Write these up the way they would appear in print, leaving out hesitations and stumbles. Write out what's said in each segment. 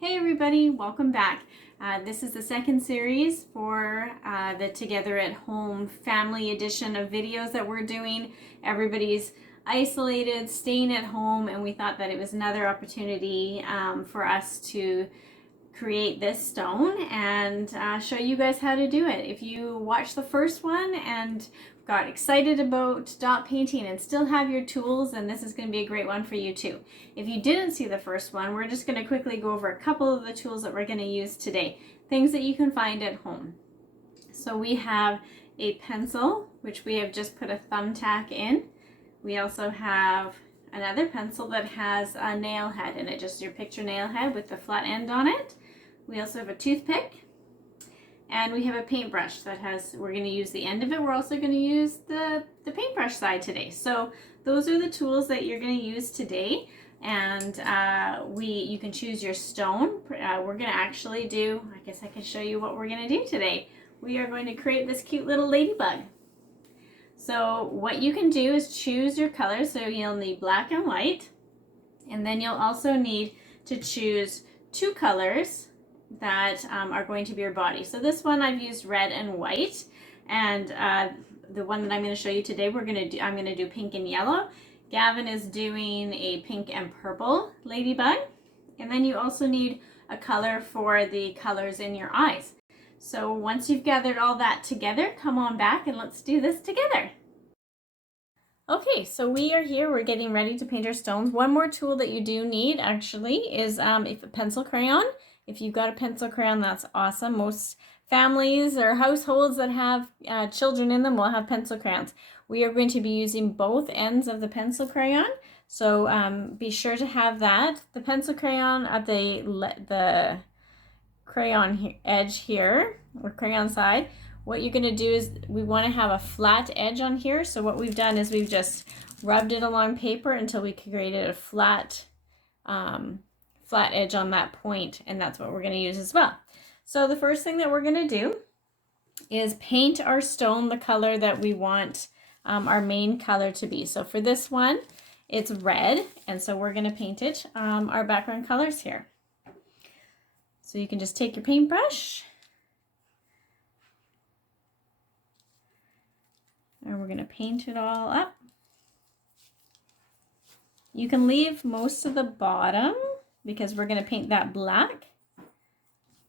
Hey everybody, welcome back. This is the second series for the Together at Home family edition of videos that we're doing. Everybody's isolated, staying at home, and we thought that it was another opportunity for us to create this stone and show you guys how to do it. If you watched the first one and got excited about dot painting and still have your tools, then this is going to be a great one for you too. If you didn't see the first one, we're just going to quickly go over a couple of the tools that we're going to use today, things that you can find at home. So we have a pencil, which we have just put a thumbtack in. We also have another pencil that has a nail head in it, just your picture nail head with the flat end on it. We also have a toothpick, and we have a paintbrush that we're going to use the end of it. We're also going to use the paintbrush side today. So those are the tools that you're going to use today. And you can choose your stone. We're going to actually do, I guess I can show you what we're going to do today. We are going to create this cute little ladybug. So what you can do is choose your colors. So you'll need black and white. And then you'll also need to choose two colors that are going to be your body. So this one I've used red and white, and the one that I'm going to show you today, I'm going to do pink and yellow. Gavin is doing a pink and purple ladybug, and then you also need a color for the colors in your eyes. So once you've gathered all that together, come on back and let's do this together. Okay, so we are here, we're getting ready to paint our stones. One more tool that you do need actually is a pencil crayon. If you've got a pencil crayon, that's awesome. Most families or households that have children in them will have pencil crayons. We are going to be using both ends of the pencil crayon, so be sure to have that. The pencil crayon at the crayon edge here, or crayon side, what you're going to do is we want to have a flat edge on here. So what we've done is we've just rubbed it along paper until we created a flat edge on that point, and that's what we're going to use as well. So the first thing that we're going to do is paint our stone the color that we want our main color to be. So for this one, it's red, and so we're going to paint it our background colors here. So you can just take your paintbrush, and we're going to paint it all up. You can leave most of the bottom because we're going to paint that black,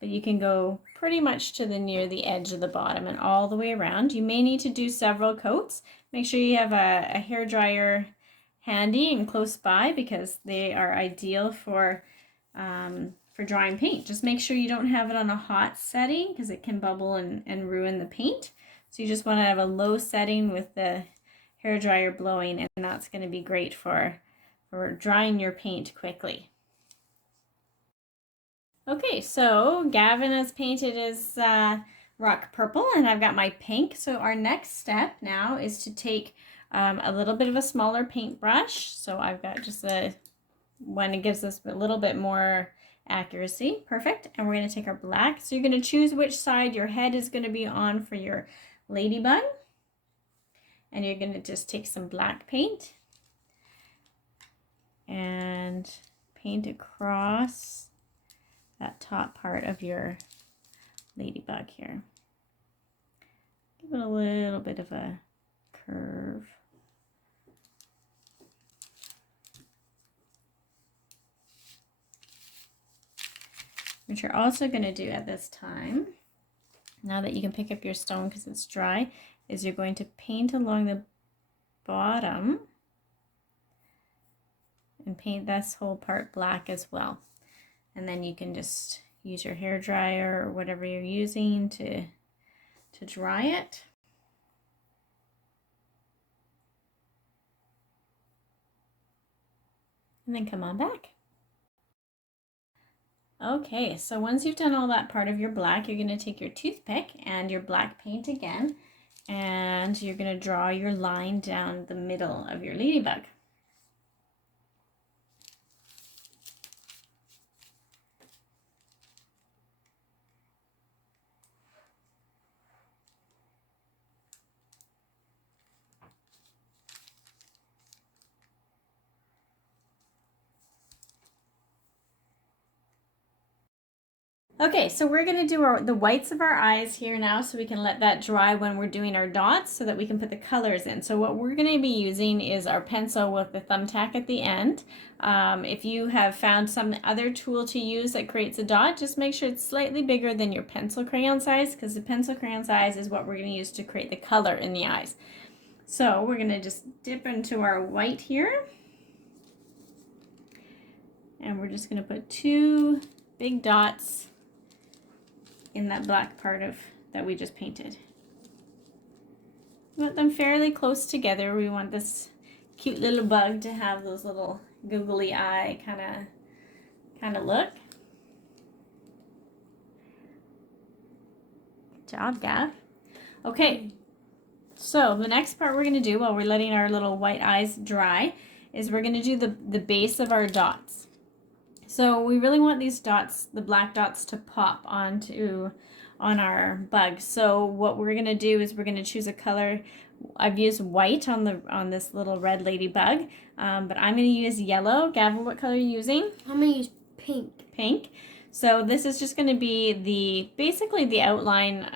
but you can go pretty much to near the edge of the bottom and all the way around. You may need to do several coats. Make sure you have a hair dryer handy and close by because they are ideal for drying paint. Just make sure you don't have it on a hot setting because it can bubble and ruin the paint. So you just want to have a low setting with the hair dryer blowing, and that's going to be great for drying your paint quickly. Okay, so Gavin has painted his rock purple, and I've got my pink. So our next step now is to take a little bit of a smaller paintbrush. So I've got just one that gives us a little bit more accuracy. Perfect. And we're going to take our black. So you're going to choose which side your head is going to be on for your ladybug. And you're going to just take some black paint and paint across that top part of your ladybug here. Give it a little bit of a curve. What you're also going to do at this time, now that you can pick up your stone because it's dry, is you're going to paint along the bottom and paint this whole part black as well. And then you can just use your hair dryer or whatever you're using to dry it. And then come on back. Okay, so once you've done all that part of your black, you're going to take your toothpick and your black paint again, and you're going to draw your line down the middle of your ladybug. Okay, so we're going to do the whites of our eyes here now, so we can let that dry when we're doing our dots so that we can put the colors in. So what we're going to be using is our pencil with the thumbtack at the end. If you have found some other tool to use that creates a dot, just make sure it's slightly bigger than your pencil crayon size, because the pencil crayon size is what we're going to use to create the color in the eyes. So we're going to just dip into our white here. And we're just going to put 2 big dots in that black part of that we just painted. We want them fairly close together. We want this cute little bug to have those little googly eye kind of look. Good job, Gav. Okay, so the next part we're going to do while we're letting our little white eyes dry is we're going to do the base of our dots. So we really want these dots, the black dots, to pop on our bug. So what we're going to do is we're going to choose a color. I've used white on this little red ladybug, but I'm going to use yellow. Gavin, what color are you using? I'm going to use pink. Pink. So this is just going to be basically the outline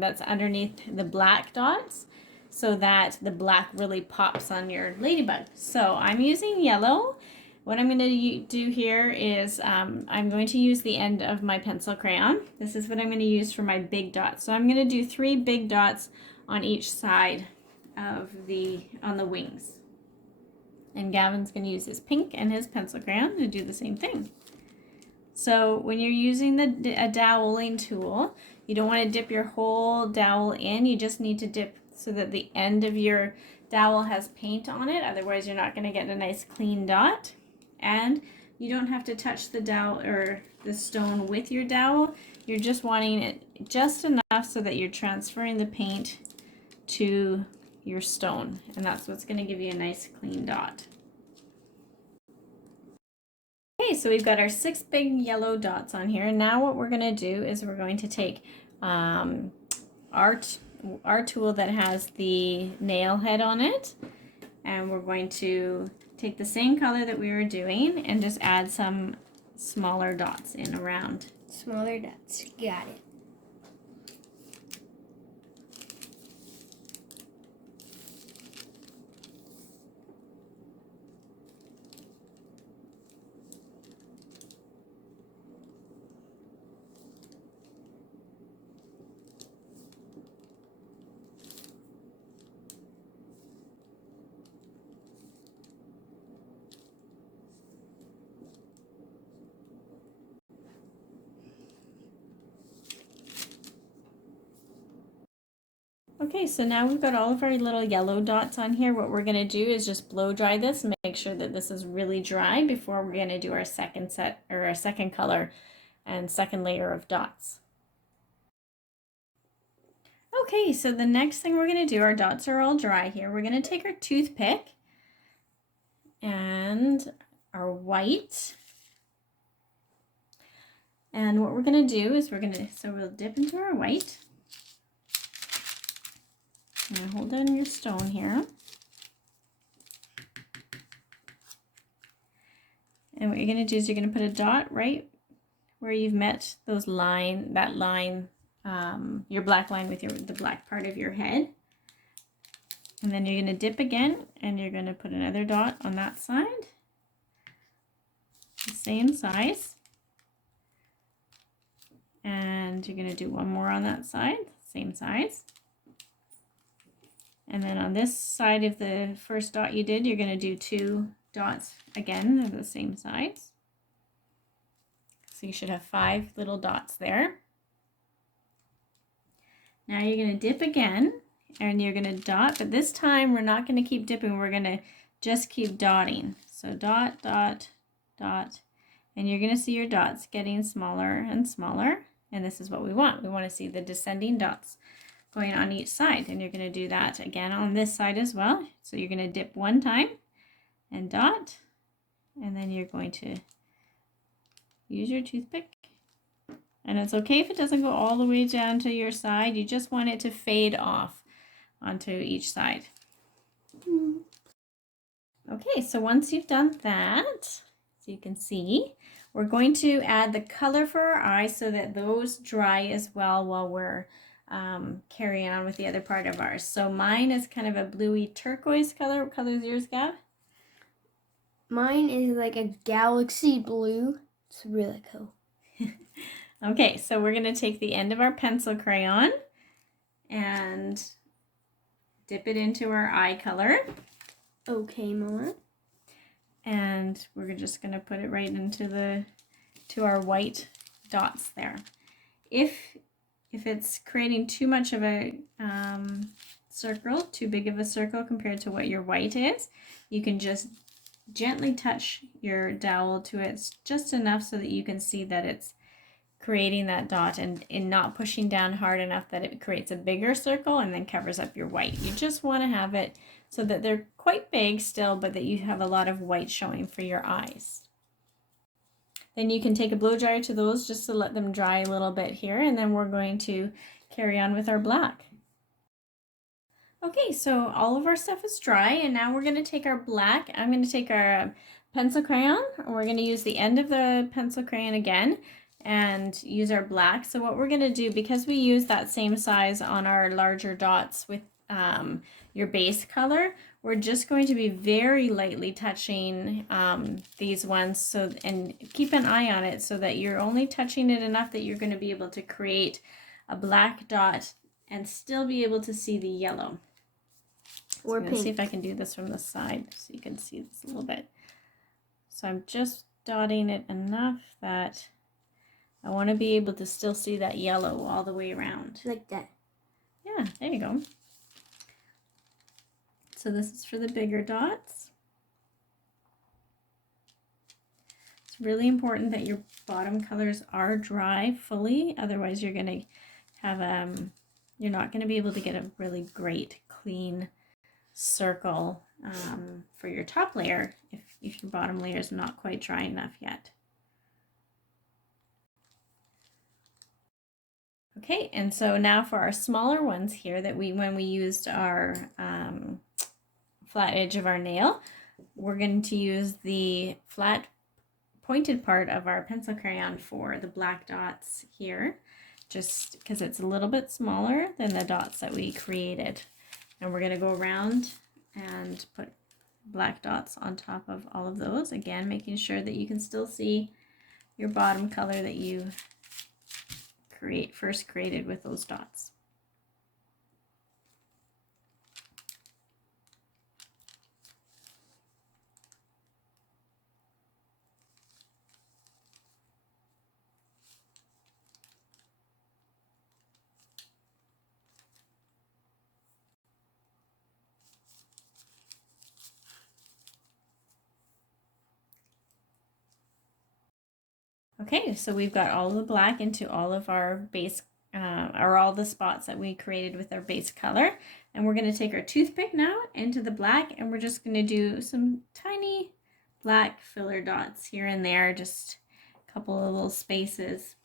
that's underneath the black dots, so that the black really pops on your ladybug. So I'm using yellow. What I'm going to do here is I'm going to use the end of my pencil crayon. This is what I'm going to use for my big dots. So I'm going to do 3 big dots on each side of on the wings. And Gavin's going to use his pink and his pencil crayon to do the same thing. So when you're using a doweling tool, you don't want to dip your whole dowel in. You just need to dip so that the end of your dowel has paint on it. Otherwise, you're not going to get a nice clean dot. And you don't have to touch the dowel or the stone with your dowel. You're just wanting it just enough so that you're transferring the paint to your stone. And that's what's going to give you a nice clean dot. Okay, so we've got our 6 big yellow dots on here. Now what we're going to do is we're going to take our tool that has the nail head on it, and we're going to take the same color that we were doing and just add some smaller dots in around. Smaller dots, got it. Okay, so now we've got all of our little yellow dots on here. What we're going to do is just blow dry this and make sure that this is really dry before we're going to do our second set or our second color and second layer of dots. Okay, so the next thing we're going to do, our dots are all dry here. We're going to take our toothpick and our white. And what we're going to do is we'll dip into our white. And hold down your stone here. And what you're going to do is you're going to put a dot right where you've met your black line with the black part of your head. And then you're going to dip again, and you're going to put another dot on that side, the same size. And you're going to do one more on that side, same size. And then on this side of the first dot you did, you're going to do 2 dots again, they're the same size. So you should have 5 little dots there. Now you're going to dip again, and you're going to dot, but this time we're not going to keep dipping, we're going to just keep dotting. So dot, dot, dot, and you're going to see your dots getting smaller and smaller, and this is what we want. We want to see the descending dots going on each side, and you're going to do that again on this side as well. So you're going to dip one time and dot, and then you're going to use your toothpick. And it's okay if it doesn't go all the way down to your side. You just want it to fade off onto each side. Okay, so once you've done that, so you can see. We're going to add the color for our eyes so that those dry as well while we're carrying on with the other part of ours. So mine is kind of a bluey turquoise color. What color is yours, Gab? Mine is like a galaxy blue. It's really cool. Okay, so we're going to take the end of our pencil crayon and dip it into our eye color. Okay, Mama. And we're just going to put it right into our white dots there. If it's creating too much of a circle, too big of a circle compared to what your white is, you can just gently touch your dowel to it just enough so that you can see that it's creating that dot and not pushing down hard enough that it creates a bigger circle and then covers up your white. You just want to have it so that they're quite big still, but that you have a lot of white showing for your eyes. Then you can take a blow dryer to those just to let them dry a little bit here, and then we're going to carry on with our black. Okay, so all of our stuff is dry, and now we're going to take our black. I'm going to take our pencil crayon, and we're going to use the end of the pencil crayon again and use our black. So what we're going to do, because we use that same size on our larger dots with your base color, we're just going to be very lightly touching these ones, and keep an eye on it so that you're only touching it enough that you're going to be able to create a black dot and still be able to see the yellow. Or I'm going to see if I can do this from the side so you can see this a little bit. So I'm just dotting it enough that I want to be able to still see that yellow all the way around. Like that. Yeah, there you go. So this is for the bigger dots. It's really important that your bottom colors are dry fully, otherwise you're going to have you're not going to be able to get a really great clean circle for your top layer if your bottom layer is not quite dry enough yet. Okay, and so now for our smaller ones here that when we used our flat edge of our nail, we're going to use the flat pointed part of our pencil crayon for the black dots here, just because it's a little bit smaller than the dots that we created. And we're going to go around and put black dots on top of all of those, again making sure that you can still see your bottom color that you first created with those dots. Okay, so we've got all of the black into all of our base, or all the spots that we created with our base color. And we're going to take our toothpick now into the black, and we're just going to do some tiny black filler dots here and there, just a couple of little spaces.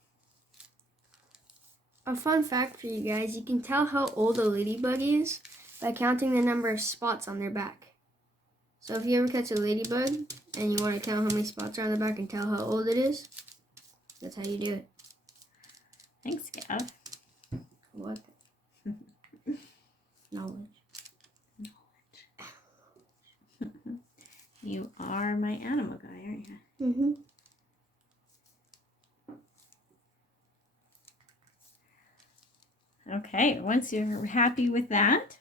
A fun fact for you guys, you can tell how old a ladybug is by counting the number of spots on their back. So if you ever catch a ladybug and you want to count how many spots are on the back and tell how old it is, that's how you do it. Thanks, Gav. What? Knowledge. You are my animal guy, aren't you? Mm-hmm. Okay, once you're happy with that,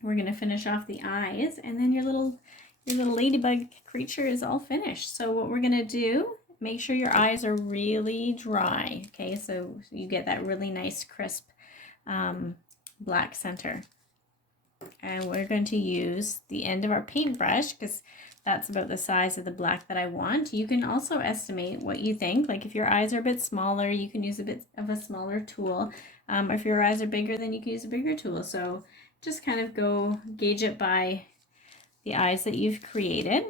we're going to finish off the eyes, and then your little ladybug creature is all finished. So what we're going to do, make sure your eyes are really dry, okay, so you get that really nice crisp black center. And we're going to use the end of our paintbrush because that's about the size of the black that I want. You can also estimate what you think. Like if your eyes are a bit smaller, you can use a bit of a smaller tool. If your eyes are bigger, then you can use a bigger tool. So just kind of go gauge it by the eyes that you've created.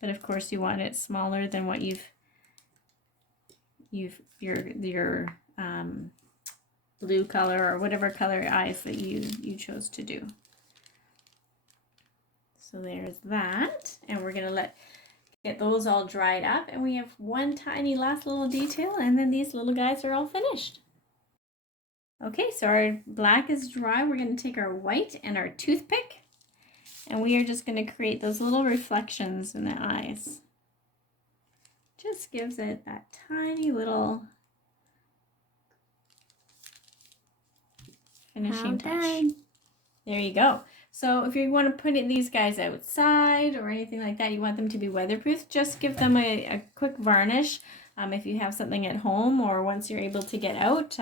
But of course you want it smaller than what your blue color or whatever color eyes that you chose to do. So there's that, and we're gonna let get those all dried up, and we have one tiny last little detail, and then these little guys are all finished. Okay, so our black is dry. We're going to take our white and our toothpick, and we are just going to create those little reflections in the eyes. Just gives it that tiny little finishing touch. There you go. So if you want to put these guys outside or anything like that, you want them to be weatherproof, just give them a quick varnish. If you have something at home, or once you're able to get out,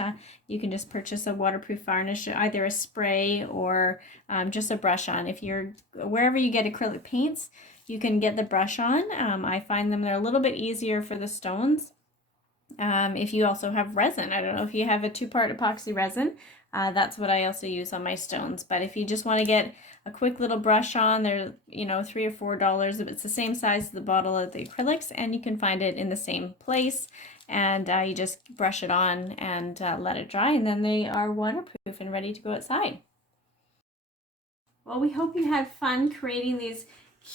you can just purchase a waterproof varnish, either a spray or just a brush on. If you're wherever you get acrylic paints, you can get the brush on. I find they're a little bit easier for the stones. If you also have resin, I don't know if you have a 2-part epoxy resin, that's what I also use on my stones. But if you just want to get a quick little brush on, they're $3 or $4. It's the same size as the bottle of the acrylics, and you can find it in the same place. And you just brush it on and let it dry, and then they are waterproof and ready to go outside. Well, we hope you had fun creating these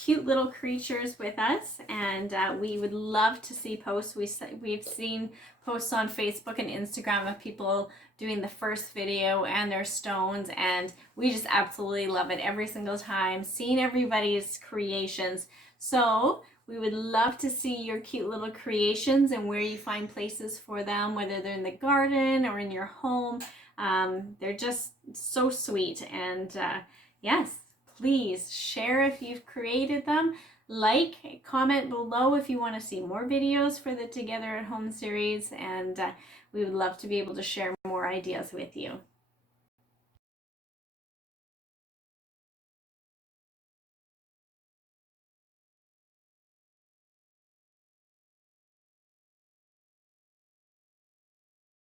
cute little creatures with us, and we would love to see posts. We've seen posts on Facebook and Instagram of people doing the first video and their stones, and we just absolutely love it every single time, seeing everybody's creations. So we would love to see your cute little creations and where you find places for them, whether they're in the garden or in your home. They're just so sweet, and yes, please share if you've created them. Like, comment below if you want to see more videos for the Together at Home series, and we would love to be able to share more ideas with you.